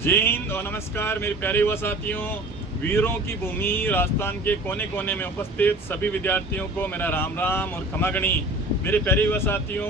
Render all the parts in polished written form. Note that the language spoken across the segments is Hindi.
जय हिंद और नमस्कार मेरे प्यारे युवा साथियों। वीरों की भूमि राजस्थान के कोने कोने में उपस्थित सभी विद्यार्थियों को मेरा राम राम और खमागणी। मेरे प्यारे युवा साथियों,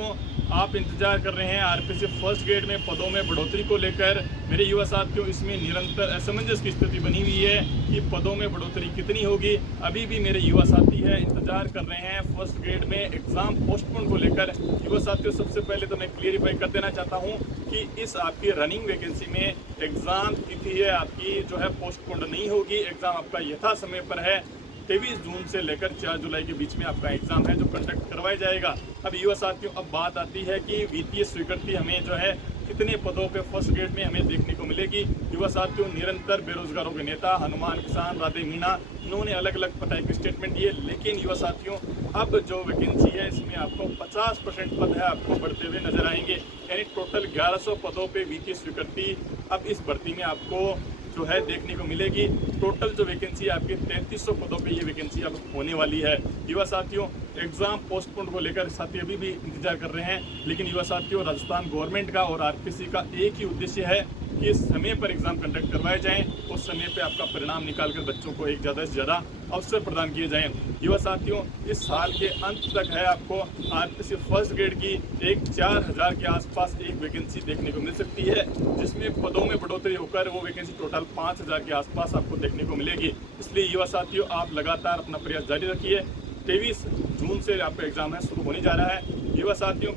आप इंतजार कर रहे हैं आरपीसी फर्स्ट ग्रेड में पदों में बढ़ोतरी को लेकर। मेरे युवा साथियों, इसमें निरंतर असमंजस की स्थिति बनी हुई है कि पदों में बढ़ोतरी कितनी होगी। अभी भी मेरे युवा साथी है इंतजार कर रहे हैं फर्स्ट ग्रेड में एग्जाम पोस्टपोन को लेकर। युवा साथियों, सबसे पहले तो मैं क्लियरिफाई कर देना चाहता हूँ कि इस आपकी रनिंग वैकेंसी में एग्जाम तिथि है आपकी जो है पोस्टपोन नहीं होगी। एग्जाम आपका यथा समय पर है। 23 जून से लेकर 4 जुलाई के बीच में आपका एग्जाम है जो कंडक्ट करवाया जाएगा। अब युवा साथियों, अब बात आती है कि वित्तीय स्वीकृति हमें जो है कितने पदों पे फर्स्ट ग्रेड में हमें देखने को मिलेगी। युवा साथियों, निरंतर बेरोजगारों के नेता हनुमान किसान राधे मीणा, इन्होंने अलग अलग पता के स्टेटमेंट दिए, लेकिन युवा साथियों अब जो वैकेंसी है इसमें आपको 50% पद है आपको बढ़ते हुए नजर आएंगे। यानी टोटल 1100 पदों पे वित्तीय स्वीकृति अब इस भर्ती में आपको जो है देखने को मिलेगी। टोटल जो वैकेंसी है आपके 3300 पदों पे ये वैकेंसी अब होने वाली है। युवा साथियों, एग्जाम पोस्टपोन को लेकर साथी अभी भी इंतजार कर रहे हैं, लेकिन युवा साथियों राजस्थान गवर्नमेंट का और आरपीसी का एक ही उद्देश्य है कि समय पर एग्जाम कंडक्ट करवाए जाएं, उस समय पे आपका परिणाम निकालकर बच्चों को एक ज़्यादा से ज़्यादा अवसर प्रदान किए जाएं। युवा साथियों, इस साल के अंत तक है आपको आरपीसी फर्स्ट ग्रेड की एक 4000 के आसपास एक वैकेंसी देखने को मिल सकती है, जिसमें पदों में बढ़ोतरी होकर वो वैकेंसी टोटल 5000 के आसपास आपको देखने को मिलेगी। इसलिए युवा साथियों, आप लगातार अपना प्रयास जारी रखिए। 23 जून से आपका एग्जाम है शुरू होने जा रहा है। युवा साथियों,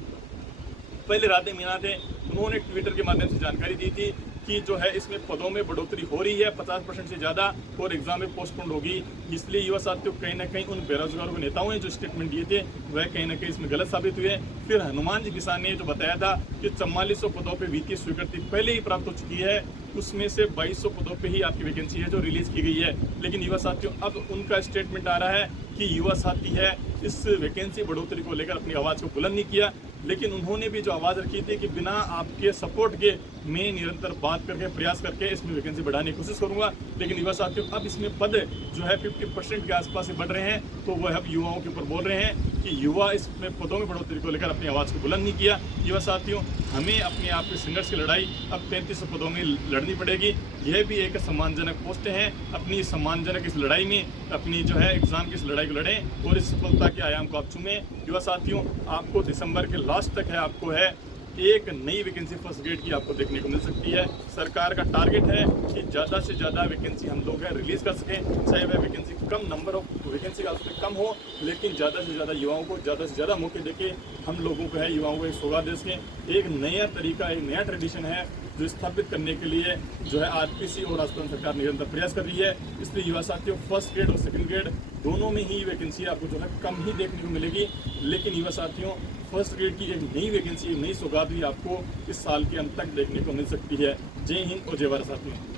पहले राधे मीणा थे, उन्होंने ट्विटर के माध्यम से जानकारी दी थी कि जो है इसमें पदों में बढ़ोतरी हो रही है 50% से ज़्यादा और एग्जाम में पोस्टपोन होगी। इसलिए युवा साथियों, कहीं ना कहीं उन बेरोजगारों के नेताओं ने जो स्टेटमेंट दिए थे वह कहीं ना कहीं इसमें गलत साबित हुए। फिर हनुमान जी किसान ने जो बताया था कि 4400 पदों पर वित्तीय स्वीकृति पहले ही प्राप्त हो चुकी है, उसमें से 2200 पदों पे ही आपकी वैकेंसी है जो रिलीज की गई है। लेकिन युवा साथियों, अब उनका स्टेटमेंट आ रहा है कि युवा साथी है इस वैकेंसी बढ़ोतरी को लेकर अपनी आवाज़ को बुलंद नहीं किया, लेकिन उन्होंने भी जो आवाज़ रखी थी कि बिना आपके सपोर्ट के मैं निरंतर बात करके प्रयास करके इसमें वैकेंसी बढ़ाने की कोशिश करूंगा। लेकिन युवा साथियों, अब इसमें पद जो है 50% के आसपास से बढ़ रहे हैं, तो वह अब युवाओं के ऊपर बोल रहे हैं कि युवा इसमें पदों में बढ़ोतरी को लेकर अपनी आवाज़ को बुलंद नहीं किया। युवा साथियों, हमें अपने आप की संघर्ष की लड़ाई अब 3300 पदों में लड़नी पड़ेगी। यह भी एक सम्मानजनक पोस्ट है। अपनी सम्मानजनक इस लड़ाई में अपनी जो है एग्जाम की इस लड़ाई को लड़ें और इस सफलता के आयाम को आप चूमें। युवा साथियों, आपको दिसंबर के लास्ट तक है आपको है एक नई वैकेंसी फर्स्ट ग्रेड की आपको देखने को मिल सकती है। सरकार का टारगेट है कि ज़्यादा से ज़्यादा वैकेंसी हम लोग है रिलीज़ कर सकें, चाहे वह vacancy come number of vacancy का उसमें कम हो, लेकिन ज़्यादा से ज़्यादा युवाओं को ज़्यादा से ज़्यादा मौके देके हम लोगों को है युवाओं को एक सौगात दे सकें। एक नया तरीका, एक नया ट्रेडिशन है जो स्थापित करने के लिए जो है आरपीसी और राजस्थान सरकार निरंतर प्रयास कर रही है। इसलिए युवा साथियों, फर्स्ट ग्रेड और सेकंड ग्रेड दोनों में ही वैकेंसी आपको जो है कम ही देखने को मिलेगी, लेकिन युवा साथियों फर्स्ट ग्रेड की एक नई वैकेंसी, एक नई सौगात भी आपको इस साल के अंत तक देखने को मिल सकती है। जय हिंद और जय भारत साथियों।